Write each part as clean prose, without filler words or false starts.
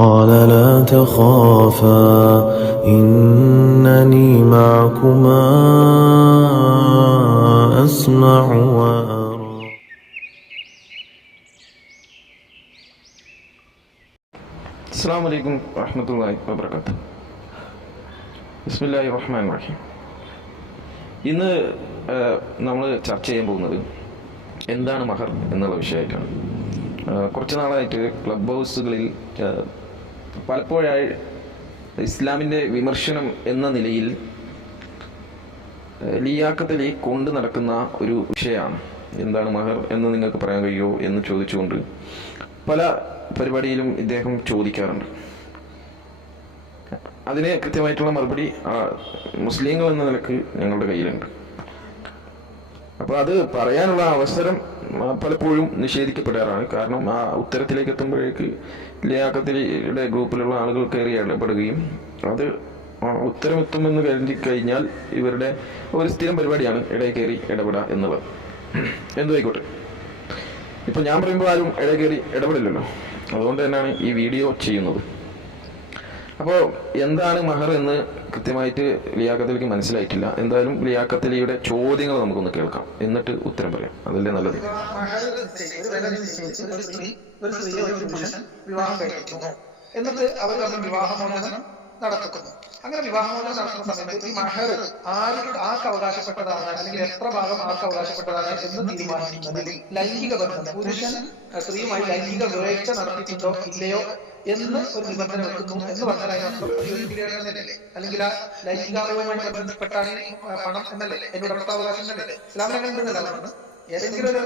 قال لا تخافا إنني معكما أسمع وأرى. അസ്സലാമു അലൈക്കും വറഹ്മത്തുള്ളാഹി വബറകാതുഹു. ബിസ്മില്ലാഹിർ റഹ്മാനിർ റഹീം. ഇന്ന് നമ്മൾ ചർച്ച ചെയ്യാൻ പോകുന്നത് എന്താണ് മഹർ എന്നുള്ള വിഷയമായിട്ടാണ്. കുറച്ച് നാളായിട്ട് ക്ലബ് ഹൗസുകളിൽ പലപ്പോഴായി ഇസ്ലാമിൻ്റെ വിമർശനം എന്ന നിലയിൽ ലിയാഖത്തിൽ കൊണ്ടു നടക്കുന്ന ഒരു വിഷയമാണ് എന്താണ് മഹർ എന്ന് നിങ്ങൾക്ക് പറയാൻ കഴിയുമോ എന്ന് ചോദിച്ചുകൊണ്ട് പല പരിപാടിയിലും ഇദ്ദേഹം ചോദിക്കാറുണ്ട്. അതിന് കൃത്യമായിട്ടുള്ള മറുപടി മുസ്ലിങ്ങൾ എന്ന നിലക്ക് ഞങ്ങളുടെ കയ്യിലുണ്ട്. അപ്പോൾ അത് പറയാനുള്ള അവസരം പലപ്പോഴും നിഷേധിക്കപ്പെടാറാണ്. കാരണം ആ ഉത്തരത്തിലേക്ക് എത്തുമ്പോഴേക്ക് ലിയാഖത്തിലെ ഗ്രൂപ്പിലുള്ള ആളുകൾ കയറി ഇടപെടുകയും അത് ഉത്തരമെത്തുമെന്ന് കരുതി കഴിഞ്ഞാൽ ഇവരുടെ ഒരു സ്ഥിരം പരിപാടിയാണ് ഇടയിൽ കയറി ഇടപെടുക എന്നുള്ളത്. എന്തുമായിക്കോട്ടെ, ഇപ്പം ഞാൻ പറയുമ്പോൾ ആരും ഇടയിൽ കയറി ഇടപെടില്ലല്ലോ. അതുകൊണ്ട് തന്നെയാണ് ഈ വീഡിയോ ചെയ്യുന്നത്. അപ്പോൾ എന്താണ് മഹർ എന്ന് കൃത്യമായിട്ട് ലിയാഖത്തിലേക്ക് മനസ്സിലായിട്ടില്ല. എന്തായാലും ലിയാഖത്തിലിയുടെ ചോദ്യങ്ങൾ നമുക്കൊന്ന് കേൾക്കാം, എന്നിട്ട് ഉത്തരം പറയാം. അതല്ലേ നല്ലത്. എന്നിട്ട് അവർ വിവാഹമോചനം നടത്തുന്നു. അങ്ങനെ വിവാഹമോചനം നടത്തുന്ന സമയത്ത് ഈ മഹർ ആർക്ക് അവകാശപ്പെട്ടതാണ് അല്ലെങ്കിൽ എത്ര ഭാഗം ആർക്ക് അവകാശപ്പെട്ടതാണ് എന്ന് തീരുമാനിക്കുന്നതിൽ ലൈംഗിക ബന്ധം, പുരുഷൻ സ്ത്രീയുമായി ലൈംഗിക വീഴ്ച നടത്തിയിട്ടുണ്ടോ ഇല്ലയോ എന്ന് ഒരു നിബന്ധന വെക്കുന്നു എന്ന് പറഞ്ഞാൽ അതിനല്ലേ, അല്ലെങ്കിൽ ആ ലൈംഗികാവയവുമായി ബന്ധപ്പെട്ടാണ് പണം എന്നല്ലേ, എന്നോട് അവകാശം എന്നല്ലേ ഇസ്ലാമിനെ ഏതെങ്കിലും ഒരു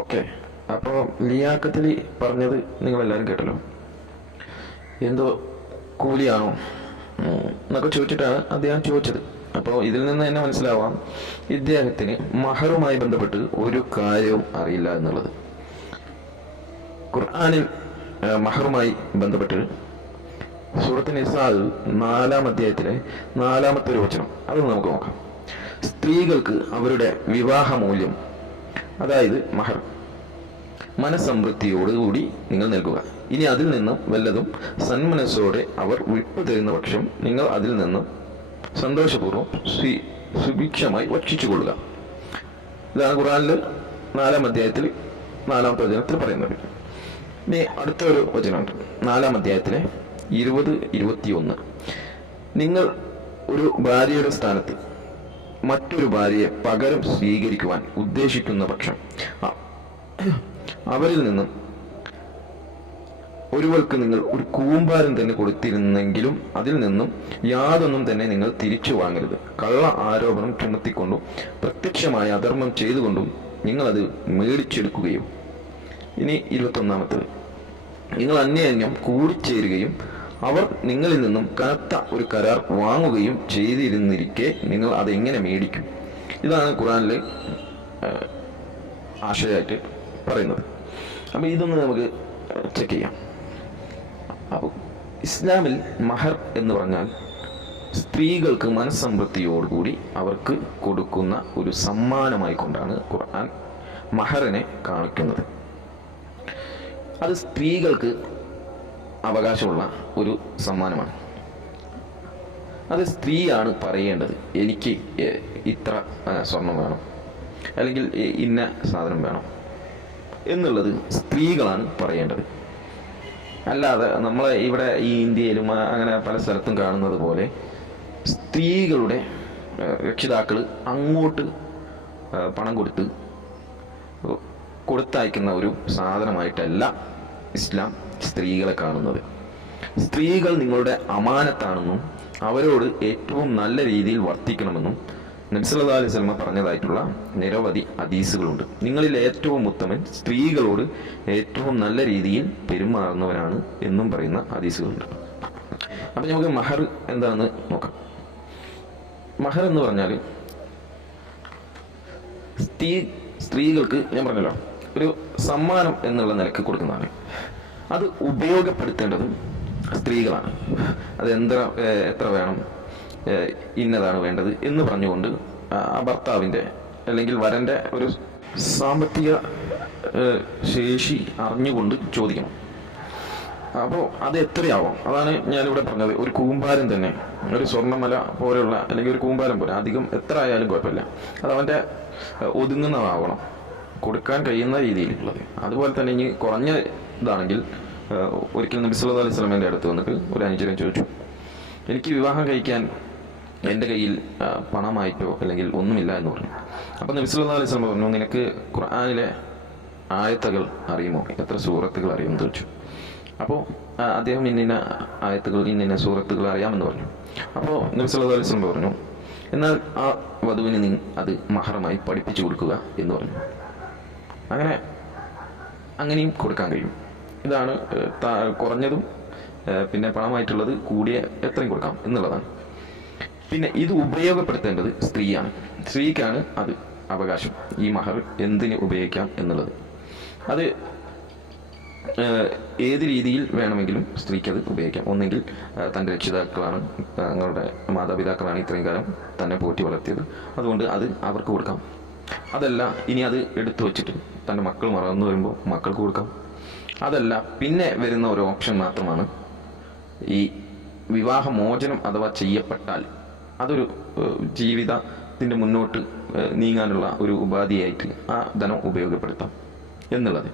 ഓക്കെ. അപ്പോൾ ലിയാഖത്തിൽ പറഞ്ഞത് നിങ്ങളെല്ലാവരും കേട്ടല്ലോ. എന്തോ കൂലിയാണോ എന്നൊക്കെ ചോദിച്ചിട്ടാണ് അദ്ദേഹം ചോദിച്ചത്. അപ്പോൾ ഇതിൽ നിന്ന് തന്നെ മനസ്സിലാവാം ഇദ്ദേഹത്തിന് മഹറുമായി ബന്ധപ്പെട്ട് ഒരു കാര്യവും അറിയില്ല എന്നുള്ളത്. ഖുർആനിൽ മഹറുമായി ബന്ധപ്പെട്ട് സൂറത്ത് നിസാ 4-ാം അധ്യായത്തിലെ 4-ാമത്തെ ഒരു വചനം, അത് നമുക്ക് നോക്കാം. സ്ത്രീകൾക്ക് അവരുടെ വിവാഹ മൂല്യം, അതായത് മഹർ, മനസമൃദ്ധിയോടുകൂടി നിങ്ങൾ നൽകുക. ഇനി അതിൽ നിന്നും വല്ലതും സന്മനസ്സോടെ അവർ വിട്ടുതരുന്ന പക്ഷം നിങ്ങൾ അതിൽ നിന്നും സന്തോഷപൂർവ്വം സുഭിക്ഷമായി ഭക്ഷിച്ചുകൊള്ളുക. ഇതാണ് ഖുർആനിൽ 4-ാം അധ്യായത്തിൽ 4-ാമത്തെ വചനത്തിൽ പറയുന്നത്. ഇനി അടുത്തൊരു വചനമുണ്ട് 4-ാം അധ്യായത്തിലെ 20-21. നിങ്ങൾ ഒരു ഭാര്യയുടെ സ്ഥാനത്ത് മറ്റൊരു ഭാര്യയെ പകരം സ്വീകരിക്കുവാൻ ഉദ്ദേശിക്കുന്ന പക്ഷം അവരിൽ നിന്നും ഒരുവൾക്ക് നിങ്ങൾ ഒരു കൂമ്പാരം തന്നെ കൊടുത്തിരുന്നെങ്കിലും അതിൽ നിന്നും യാതൊന്നും തന്നെ നിങ്ങൾ തിരിച്ചു വാങ്ങരുത്. കള്ള ആരോപണം ചുമത്തിക്കൊണ്ടും പ്രത്യക്ഷമായ അധർമ്മം ചെയ്തുകൊണ്ടും നിങ്ങളത് മേടിച്ചെടുക്കുകയും. ഇനി 21-ാമത്തേത്, നിങ്ങൾ അന്യോന്യം കൂടിച്ചേരുകയും അവർ നിങ്ങളിൽ നിന്നും കനത്ത ഒരു കരാർ വാങ്ങുകയും ചെയ്തിരുന്നിരിക്കെ നിങ്ങൾ അതെങ്ങനെ മേടിക്കും. ഇതാണ് ഖുർആനിൽ ആശയമായിട്ട് പറയുന്നത്. അപ്പോൾ ഇതൊന്ന് നമുക്ക് ചെക്ക് ചെയ്യാം. അപ്പോൾ ഇസ്ലാമിൽ മഹർ എന്ന് പറഞ്ഞാൽ സ്ത്രീകൾക്ക് മനസ്സമൃദ്ധിയോടുകൂടി അവർക്ക് കൊടുക്കുന്ന ഒരു സമ്മാനമായി കൊണ്ടാണ് ഖുർആൻ മഹറിനെ കാണിക്കുന്നത്. അത് സ്ത്രീകൾക്ക് അവകാശമുള്ള ഒരു സമ്മാനമാണ്. അത് സ്ത്രീയാണ് പറയേണ്ടത്. എനിക്ക് ഇത്ര സ്വർണം വേണം, അല്ലെങ്കിൽ ഇന്ന സാധനം വേണം എന്നുള്ളത് സ്ത്രീകളാണ് പറയേണ്ടത്. അല്ലാതെ നമ്മളെ ഇവിടെ ഈ ഇന്ത്യയിലും അങ്ങനെ പല സ്ഥലത്തും കാണുന്നത് പോലെ സ്ത്രീകളുടെ രക്ഷിതാക്കൾ അങ്ങോട്ട് പണം കൊടുത്തയക്കുന്ന ഒരു സാധനമായിട്ടല്ല ഇസ്ലാം സ്ത്രീകളെ കാണുന്നത്. സ്ത്രീകൾ നിങ്ങളുടെ അമാനത്താണെന്നും അവരോട് ഏറ്റവും നല്ല രീതിയിൽ വർത്തിക്കണമെന്നും നബി സല്ലല്ലാഹു അലൈഹി വസല്ലം പറഞ്ഞതായിട്ടുള്ള നിരവധി ഹദീസുകളുണ്ട്. നിങ്ങളിൽ ഏറ്റവും ഉത്തമൻ സ്ത്രീകളോട് ഏറ്റവും നല്ല രീതിയിൽ പെരുമാറുന്നവരാണ് എന്നും പറയുന്ന ഹദീസുകളുണ്ട്. അപ്പം നമുക്ക് മഹർ എന്താണെന്ന് നോക്കാം. മഹർ എന്ന് പറഞ്ഞാൽ സ്ത്രീകൾക്ക് ഞാൻ പറഞ്ഞല്ലോ ഒരു സമ്മാനം എന്നുള്ള നിലക്ക് കൊടുക്കുന്നതാണ്. അത് ഉപയോഗപ്പെടുത്തേണ്ടതും സ്ത്രീകളാണ്. അത് എത്ര വേണം, ഇന്നതാണ് വേണ്ടത് എന്ന് പറഞ്ഞുകൊണ്ട് ആ ഭർത്താവിൻ്റെ അല്ലെങ്കിൽ വരൻ്റെ ഒരു സാമ്പത്തിക ശേഷി അറിഞ്ഞുകൊണ്ട് ചോദിക്കണം. അപ്പോൾ അത് എത്രയാവാം, അതാണ് ഞാനിവിടെ പറഞ്ഞത്. ഒരു കൂമ്പാരം തന്നെ, ഒരു സ്വർണ്ണമല പോലെയുള്ള അല്ലെങ്കിൽ ഒരു കൂമ്പാരം പോലെ അധികം എത്ര ആയാലും കുഴപ്പമില്ല, അത് അവൻ്റെ ഒതുങ്ങുന്നതാവണം, കൊടുക്കാൻ കഴിയുന്ന രീതിയിലുള്ളത്. അതുപോലെ തന്നെ ഇനി കുറഞ്ഞ ഇതാണെങ്കിൽ ഒരിക്കൽ നബി സല്ലല്ലാഹു അലൈഹി വസല്ലമയുടെ അടുത്ത് വന്നിട്ട് ഒരു അനുചരൻ ചോദിച്ചു, എനിക്ക് വിവാഹം കഴിക്കാൻ എൻ്റെ കയ്യിൽ പണമായിട്ടോ അല്ലെങ്കിൽ ഒന്നുമില്ല എന്ന് പറഞ്ഞു. അപ്പോൾ നബി സല്ലല്ലാഹു അലൈഹി വസല്ലം പറഞ്ഞു, നിനക്ക് ഖുർആനിലെ ആയത്തുകൾ അറിയുമോ, എത്ര സൂറത്തുകൾ അറിയുമെന്ന് ചോദിച്ചു. അപ്പോൾ അദ്ദേഹം ഇന്നിന്ന ആയത്തുകൾ ഇന്നിന്ന സൂറത്തുകൾ അറിയാമെന്ന് പറഞ്ഞു. അപ്പോൾ നബി സല്ലല്ലാഹു അലൈഹി വസല്ലം പറഞ്ഞു, എന്നാൽ ആ വധുവിന് നീ അത് മഹറമായി പഠിപ്പിച്ചു കൊടുക്കുക എന്ന് പറഞ്ഞു. അങ്ങനെയും കൊടുക്കാൻ കഴിയും. ഇതാണ് കുറഞ്ഞതും പിന്നെ പണമായിട്ടുള്ളത് കൂടിയ എത്രയും കൊടുക്കാം എന്നുള്ളതാണ്. പിന്നെ ഇത് ഉപയോഗപ്പെടുത്തേണ്ടത് സ്ത്രീയാണ്. സ്ത്രീക്കാണ് അത് അവകാശം, ഈ മഹർ എന്തിന് ഉപയോഗിക്കാം എന്നുള്ളത്. അത് ഏത് രീതിയിൽ വേണമെങ്കിലും സ്ത്രീക്കത് ഉപയോഗിക്കാം. ഒന്നെങ്കിൽ തൻ്റെ രക്ഷിതാക്കളാണ്, തങ്ങളുടെ മാതാപിതാക്കളാണ് ഇത്രയും കാലം തന്നെ പോറ്റി വളർത്തിയത്, അതുകൊണ്ട് അത് അവർക്ക് കൊടുക്കാം. അതല്ല ഇനി അത് എടുത്തു വച്ചിട്ട് തൻ്റെ മക്കൾ മറന്നു വരുമ്പോൾ മക്കൾക്ക് കൊടുക്കാം. അതല്ല പിന്നെ വരുന്ന ഒരു ഓപ്ഷൻ മാത്രമാണ് ഈ വിവാഹമോചനം അഥവാ ചെയ്യപ്പെട്ടാൽ അതൊരു ജീവിതത്തിൻ്റെ മുന്നോട്ട് നീങ്ങാനുള്ള ഒരു ഉപാധിയായിട്ട് ആ ധനം ഉപയോഗപ്പെടുത്താം എന്നുള്ളത്.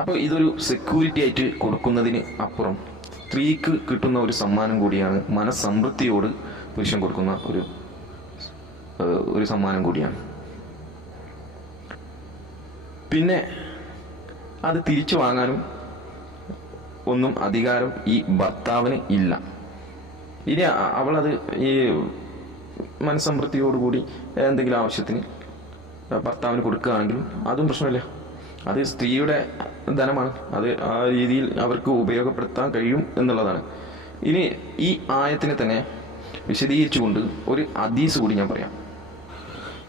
അപ്പോൾ ഇതൊരു സെക്യൂരിറ്റി ആയിട്ട് കൊടുക്കുന്നതിന് അപ്പുറം സ്ത്രീക്ക് കിട്ടുന്ന ഒരു സമ്മാനം കൂടിയാണ്, മനസ്സമൃദ്ധിയോട് പുരുഷൻ കൊടുക്കുന്ന ഒരു സമ്മാനം കൂടിയാണ്. പിന്നെ അത് തിരിച്ചു വാങ്ങാനും ഒന്നും അധികാരം ഈ ഭർത്താവിന് ഇല്ല. ഇനി അവളത് ഈ മനസ്സമൃദ്ധിയോടുകൂടി എന്തെങ്കിലും ആവശ്യത്തിന് ഭർത്താവിന് കൊടുക്കുകയാണെങ്കിലും അതും പ്രശ്നമില്ല. അത് സ്ത്രീയുടെ ധനമാണ്, അത് ആ രീതിയിൽ അവർക്ക് ഉപയോഗപ്പെടുത്താൻ കഴിയും എന്നുള്ളതാണ്. ഇനി ഈ ആയത്തിനെ തന്നെ വിശദീകരിച്ചുകൊണ്ട് ഒരു ഹദീസ് കൂടി ഞാൻ പറയാം.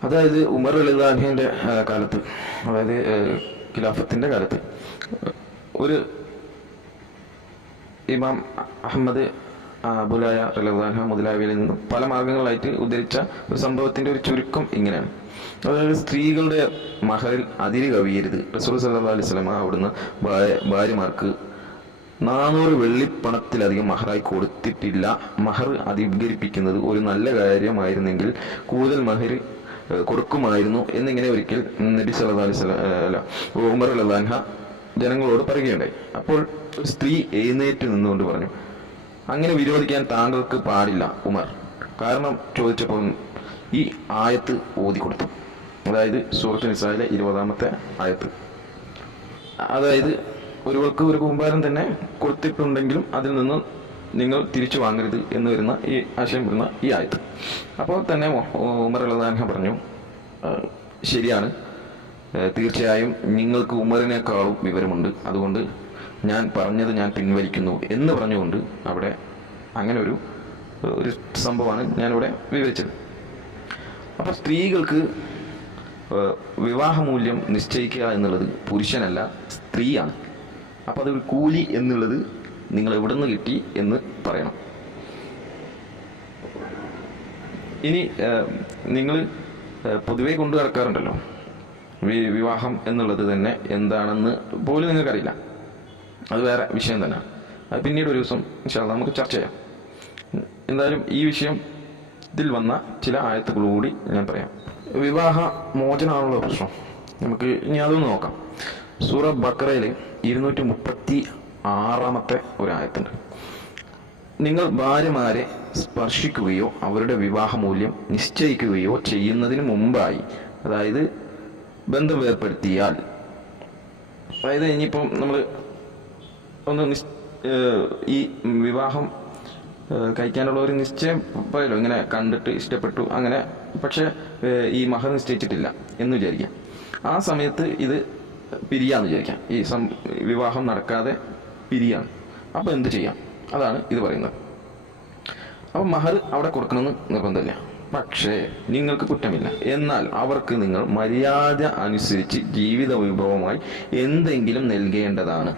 അതായത് ഉമർ റളിയല്ലാഹു അൻഹുവിൻ്റെ കാലത്ത്, അതായത് ഖിലാഫത്തിൻ്റെ കാലത്ത്, ഒരു ഇമാം അഹമ്മദ് അബുലായ റളിയല്ലാഹു അൻഹു മുതലായവയിൽ നിന്നും പല മാർഗങ്ങളായിട്ട് ഉദ്ധരിച്ച ഒരു സംഭവത്തിൻ്റെ ഒരു ചുരുക്കം ഇങ്ങനെയാണ്. അതായത് സ്ത്രീകളുടെ മഹറിൽ അതിര് കവിയരുത്. റസൂൽ സല്ലല്ലാഹു അലൈഹി വസല്ലം അവിടുന്ന് ഭാര്യമാർക്ക് 400 വെള്ളിപ്പണത്തിലധികം മഹറായി കൊടുത്തിട്ടില്ല. മഹർ അധികരിപ്പിക്കുന്നത് ഒരു നല്ല കാര്യമായിരുന്നെങ്കിൽ കൂടുതൽ മഹർ കൊടുക്കുമായിരുന്നു എന്നിങ്ങനെ ഒരിക്കൽ നബി സല്ലല്ലാഹു അലൈഹി വസല്ലം ഉമർ റളിയല്ലാഹു അൻഹു ജനങ്ങളോട് പറയുകയുണ്ടായി. അപ്പോൾ സ്ത്രീ എഴുന്നേറ്റ് നിന്നുകൊണ്ട് പറഞ്ഞു, അങ്ങനെ വിരോധിക്കാൻ താങ്കൾക്ക് പാടില്ല ഉമർ. കാരണം ചോദിച്ചപ്പോൾ ഈ ആയത്ത് ഓതിക്കൊടുത്തു. അതായത് സൂറത്ത് നിസായിലെ 20-ാമത്തെ ആയത്ത്. അതായത് ഒരുവൾക്ക് ഒരു കൂമ്പാരം തന്നെ കൊടുത്തിട്ടുണ്ടെങ്കിലും അതിൽ നിന്ന് നിങ്ങൾ തിരിച്ചു വാങ്ങരുത് എന്ന് വരുന്ന ഈ ആശയം വരുന്ന ഈ ആയത്ത്. അപ്പോൾ തന്നെ ഉമർ റളിയല്ലാഹു അൻഹു പറഞ്ഞു, ശരിയാണ്, തീർച്ചയായും നിങ്ങൾക്ക് ഉമറിനേക്കാളും വിവരമുണ്ട്, അതുകൊണ്ട് ഞാൻ പറഞ്ഞത് ഞാൻ പിൻവലിക്കുന്നു എന്ന് പറഞ്ഞുകൊണ്ട് അവിടെ അങ്ങനെ ഒരു സംഭവമാണ് ഞാനിവിടെ വിവരിച്ചത്. അപ്പോൾ സ്ത്രീകൾക്ക് വിവാഹമൂല്യം നിശ്ചയിക്കുക എന്നുള്ളത് പുരുഷനല്ല, സ്ത്രീയാണ്. അപ്പോൾ അതൊരു കൂലി എന്നുള്ളത് നിങ്ങൾ എവിടെ നിന്ന് കിട്ടി എന്ന് പറയണം. ഇനി നിങ്ങൾ പൊതുവെ കൊണ്ടു നടക്കാറുണ്ടല്ലോ, വിവാഹം എന്നുള്ളത് തന്നെ എന്താണെന്ന് പോലും നിങ്ങൾക്കറിയില്ല. അത് വേറെ വിഷയം തന്നെ, അത് പിന്നീട് ഒരു ദിവസം ഇൻഷാ അല്ലാഹ് നമുക്ക് ചർച്ച ചെയ്യാം. എന്തായാലും ഈ വിഷയത്തിൽ വന്ന ചില ആയത്തുകൾ കൂടി ഞാൻ പറയാം. വിവാഹ മോചനമാണുള്ള പ്രശ്നം, നമുക്ക് ഇനി അതൊന്ന് നോക്കാം. സൂറ ബഖറയിൽ 236-ാമത്തെ ഒരു ആയത്തുണ്ട്. നിങ്ങൾ ഭാര്യമാരെ സ്പർശിക്കുകയോ അവരുടെ വിവാഹമൂല്യം നിശ്ചയിക്കുകയോ ചെയ്യുന്നതിന് മുമ്പായി, അതായത് ബന്ധം വേർപ്പെടുത്തിയാൽ, അതായത് ഇനിയിപ്പം നമ്മൾ ഒന്ന് ഈ വിവാഹം കഴിക്കാനുള്ള ഒരു നിശ്ചയം പറയല്ലോ, ഇങ്ങനെ കണ്ടിട്ട് ഇഷ്ടപ്പെട്ടു അങ്ങനെ, പക്ഷെ ഈ മഹർ നിശ്ചയിച്ചിട്ടില്ല എന്ന് വിചാരിക്കാം. ആ സമയത്ത് ഇത് പിരിയാന്ന് വിചാരിക്കാം, ഈ വിവാഹം നടക്കാതെ പിരിയാണ്. അപ്പോൾ എന്ത് ചെയ്യാം, അതാണ് ഇത് പറയുന്നത്. അപ്പം മഹർ അവിടെ കൊടുക്കണമെന്ന് നിർബന്ധമില്ല, പക്ഷേ നിങ്ങൾക്ക് കുറ്റമില്ല. എന്നാൽ അവർക്ക് നിങ്ങൾ മര്യാദ അനുസരിച്ച് ജീവിത വിഭവമായി എന്തെങ്കിലും നൽകേണ്ടതാണ്.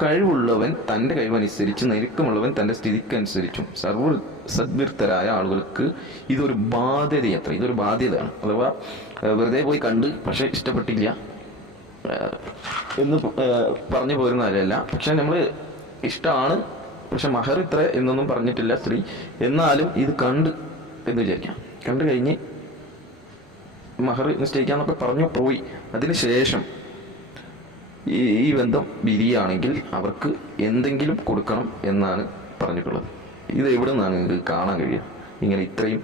കഴിവുള്ളവൻ തൻ്റെ കഴിവനുസരിച്ച്, ഞെരുക്കമുള്ളവൻ തൻ്റെ സ്ഥിതിക്കനുസരിച്ചും. സദ്വൃത്തരായ ആളുകൾക്ക് ഇതൊരു ബാധ്യതയത്ര, ഇതൊരു ബാധ്യതയാണ്. അഥവാ വെറുതെ പോയി കണ്ട് പക്ഷെ ഇഷ്ടപ്പെട്ടില്ല എന്ന് പറഞ്ഞു പോരുന്ന കാര്യമല്ല. പക്ഷെ നമ്മൾ ഇഷ്ടമാണ്, പക്ഷെ മഹർ ഇത്ര എന്നൊന്നും പറഞ്ഞിട്ടില്ല സ്ത്രീ. എന്നാലും ഇത് കണ്ട് എന്ന് വിചാരിക്കാം, കണ്ടു കഴിഞ്ഞ് മഹർ നിശ്ചയിക്കാന്നൊക്കെ പറഞ്ഞു പോയി. അതിന് ശേഷം ഈ ബന്ധം വിരിയാണെങ്കിൽ അവർക്ക് എന്തെങ്കിലും കൊടുക്കണം എന്നാണ് പറഞ്ഞിട്ടുള്ളത്. ഇത് എവിടെ നിന്നാണ് നിങ്ങൾക്ക് കാണാൻ കഴിയുക? ഇങ്ങനെ ഇത്രയും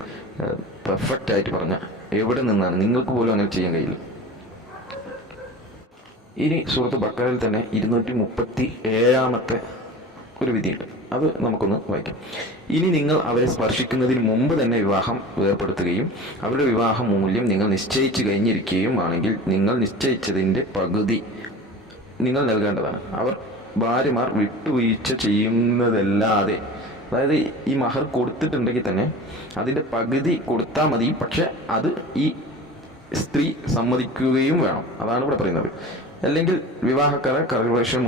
പെർഫെക്റ്റ് ആയിട്ട് പറഞ്ഞ എവിടെ നിന്നാണ്? നിങ്ങൾക്ക് പോലും അങ്ങനെ ചെയ്യാൻ കഴിയില്ല. ഇനി സൂറത്ത് ബക്കറയിൽ തന്നെ 237 ഒരു വിധിയുണ്ട്, അത് നമുക്കൊന്ന് വായിക്കാം. ഇനി നിങ്ങൾ അവരെ സ്പർശിക്കുന്നതിന് മുമ്പ് തന്നെ വിവാഹം വേർപ്പെടുത്തുകയും അവരുടെ വിവാഹ മൂല്യം നിങ്ങൾ നിശ്ചയിച്ചു കഴിഞ്ഞിരിക്കുകയും ആണെങ്കിൽ നിങ്ങൾ നിശ്ചയിച്ചതിൻ്റെ പകുതി നിങ്ങൾ നൽകേണ്ടതാണ്. അവർ ഭാര്യമാർ വിട്ടുവീഴ്ച ചെയ്യുന്നതല്ലാതെ, അതായത് ഈ മഹർ കൊടുത്തിട്ടുണ്ടെങ്കിൽ തന്നെ അതിൻ്റെ പകുതി കൊടുത്താൽ മതി, പക്ഷെ അത് ഈ സ്ത്രീ സമ്മതിക്കുകയും വേണം. അതാണ് ഇവിടെ പറയുന്നത്. അല്ലെങ്കിൽ വിവാഹക്കര കൈവശം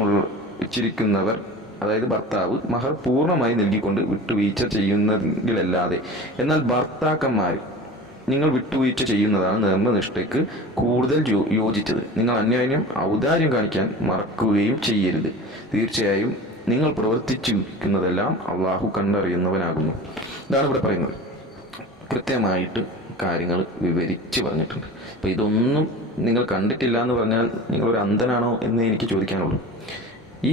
വെച്ചിരിക്കുന്നവർ, അതായത് ഭർത്താവ് മഹർ പൂർണ്ണമായി നൽകിക്കൊണ്ട് വിട്ടുവീഴ്ച ചെയ്യുന്നതിലല്ലാതെ. എന്നാൽ ഭർത്താക്കന്മാർ നിങ്ങൾ വിട്ടുവീഴ്ച ചെയ്യുന്നതാണ് നിയമനിഷ്ഠയ്ക്ക് കൂടുതൽ യോജിച്ചത്. നിങ്ങൾ അന്യോന്യം ഔദാര്യം കാണിക്കാൻ മറക്കുകയും ചെയ്യരുത്. തീർച്ചയായും നിങ്ങൾ പ്രവർത്തിച്ചിരിക്കുന്നതെല്ലാം അള്ളാഹു കണ്ടറിയുന്നവനാകുന്നു. ഇതാണ് ഇവിടെ പറയുന്നത്. കൃത്യമായിട്ട് കാര്യങ്ങൾ വിവരിച്ച് പറഞ്ഞിട്ടുണ്ട്. അപ്പം ഇതൊന്നും നിങ്ങൾ കണ്ടിട്ടില്ല എന്ന് പറഞ്ഞാൽ നിങ്ങളൊരു അന്ധനാണോ എന്ന് എനിക്ക് ചോദിക്കാനുള്ളൂ. ഈ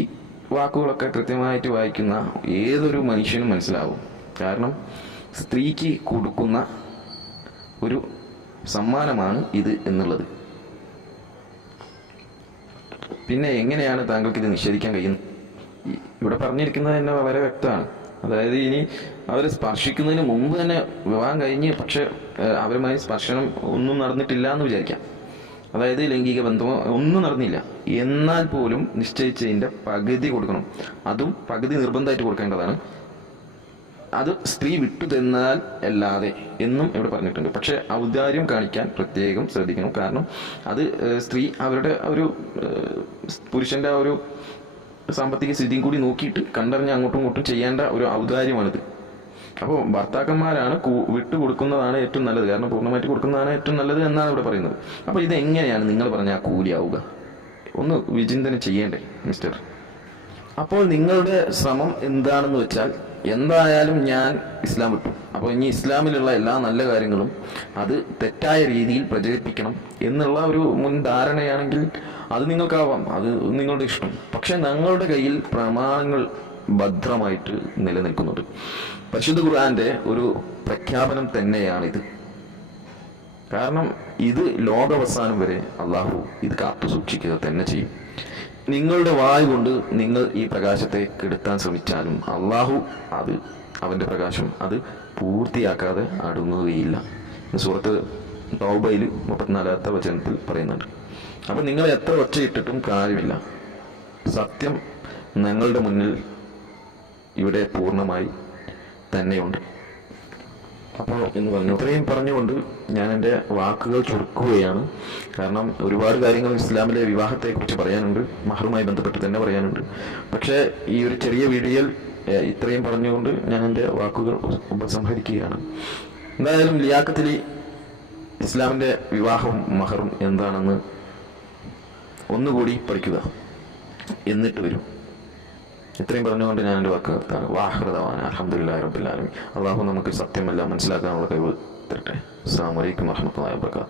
വാക്കുകളൊക്കെ കൃത്യമായിട്ട് വായിക്കുന്ന ഏതൊരു മനുഷ്യനും മനസ്സിലാവും. കാരണം സ്ത്രീക്ക് കൊടുക്കുന്ന ഒരു സമ്മാനമാണ് ഇത് എന്നുള്ളത്. പിന്നെ എങ്ങനെയാണ് താങ്കൾക്ക് ഇത് നിഷേധിക്കാൻ കഴിയുന്നത്? ഇവിടെ പറഞ്ഞിരിക്കുന്നത് തന്നെ വളരെ വ്യക്തമാണ്. അതായത് ഇനി അവരെ സ്പർശിക്കുന്നതിന് മുമ്പ് തന്നെ വിവാഹം കഴിഞ്ഞ് പക്ഷെ അവരുമായി സ്പർശനം ഒന്നും നടന്നിട്ടില്ല എന്ന് വിചാരിക്കാം. അതായത് ലൈംഗിക ബന്ധമോ ഒന്നും നടന്നില്ല, എന്നാൽ പോലും നിശ്ചയിച്ചതിൻ്റെ പകുതി കൊടുക്കണം. അതും പകുതി നിർബന്ധമായിട്ട് കൊടുക്കേണ്ടതാണ്. അത് സ്ത്രീ വിട്ടു തന്നാൽ അല്ലാതെ എന്നും ഇവിടെ പറഞ്ഞിട്ടുണ്ട്. പക്ഷെ ഔദാര്യം കാണിക്കാൻ പ്രത്യേകം ശ്രദ്ധിക്കണം. കാരണം അത് സ്ത്രീ അവരുടെ ഒരു പുരുഷന്റെ ഒരു സാമ്പത്തിക സ്ഥിതിയും കൂടി നോക്കിയിട്ട് കണ്ടറിഞ്ഞ് അങ്ങോട്ടും ഇങ്ങോട്ടും ചെയ്യേണ്ട ഒരു ഔദാര്യമാണിത്. അപ്പോൾ ഭർത്താക്കന്മാരാണ് വിട്ടുകൊടുക്കുന്നതാണ് ഏറ്റവും നല്ലത്. കാരണം പൂർണ്ണമായിട്ട് കൊടുക്കുന്നതാണ് ഏറ്റവും നല്ലത് എന്നാണ് ഇവിടെ പറയുന്നത്. അപ്പോൾ ഇതെങ്ങനെയാണ് നിങ്ങൾ പറഞ്ഞ ആ കൂലിയാവുക? ഒന്ന് വിചിന്തനം ചെയ്യേണ്ടേ മിസ്റ്റർ? അപ്പോൾ നിങ്ങളുടെ ശ്രമം എന്താണെന്ന് വെച്ചാൽ, എന്തായാലും ഞാൻ ഇസ്ലാം വിട്ടു, അപ്പോൾ ഇനി ഇസ്ലാമിലുള്ള എല്ലാ നല്ല കാര്യങ്ങളും അത് തെറ്റായ രീതിയിൽ പ്രചരിപ്പിക്കണം എന്നുള്ള ഒരു മുൻധാരണയാണെങ്കിൽ അത് നിങ്ങൾക്കാവാം, അത് നിങ്ങളുടെ ഇഷ്ടം. പക്ഷെ ഞങ്ങളുടെ കയ്യിൽ പ്രമാണങ്ങൾ ഭദ്രമായിട്ട് നിലനിൽക്കുന്നുണ്ട്. പരിശുദ്ധ ഖുർആന്റെ ഒരു പ്രഖ്യാപനം തന്നെയാണിത്. കാരണം ഇത് ലോകാവസാനം വരെ അള്ളാഹു ഇത് കാത്തു സൂക്ഷിക്കുക തന്നെ ചെയ്യും. നിങ്ങളുടെ വായ് കൊണ്ട് നിങ്ങൾ ഈ പ്രകാശത്തെ കെടുത്താൻ ശ്രമിച്ചാലും അള്ളാഹു അത് അവൻ്റെ പ്രകാശം അത് പൂർത്തിയാക്കാതെ അടങ്ങുകയില്ല. സൂറത്ത് തൗബയിൽ 34 വചനത്തിൽ പറയുന്നുണ്ട്. അപ്പം നിങ്ങൾ എത്ര ഒച്ചയിട്ടിട്ടും കാര്യമില്ല, സത്യം ഞങ്ങളുടെ മുന്നിൽ ഇവിടെ പൂർണ്ണമായി തന്നെയുണ്ട്. അപ്പോൾ എന്ന് പറഞ്ഞു, ഇത്രയും പറഞ്ഞുകൊണ്ട് ഞാൻ എൻ്റെ വാക്കുകൾ ചുരുക്കുകയാണ്. കാരണം ഒരുപാട് കാര്യങ്ങൾ ഇസ്ലാമിലെ വിവാഹത്തെക്കുറിച്ച് പറയാനുണ്ട്, മഹറുമായി ബന്ധപ്പെട്ട് തന്നെ പറയാനുണ്ട്. പക്ഷേ ഈ ഒരു ചെറിയ വീഡിയോയിൽ ഇത്രയും പറഞ്ഞുകൊണ്ട് ഞാൻ എൻ്റെ വാക്കുകൾ ഉപസംഹരിക്കുകയാണ്. എന്തായാലും ലിയാഖത്തിൽ ഇസ്ലാമിൻ്റെ വിവാഹവും മഹറും എന്താണെന്ന് ഒന്നുകൂടി പഠിക്കുക, എന്നിട്ട് വരും. ഇത്രയും പറഞ്ഞുകൊണ്ട് ഞാൻ എൻ്റെ വാക്ക് നിർത്താൻ. വാഹൃദവാൻ അൽഹംദുലില്ലാഹി റബ്ബിൽ ആലമീൻ. അള്ളാഹു നമുക്ക് സത്യമെല്ലാം മനസ്സിലാക്കാനുള്ള കഴിവ് തരട്ടെ. അസ്സലാമു അലൈക്കും വറഹ്മത്തുള്ളാഹി വബറകാതുഹു.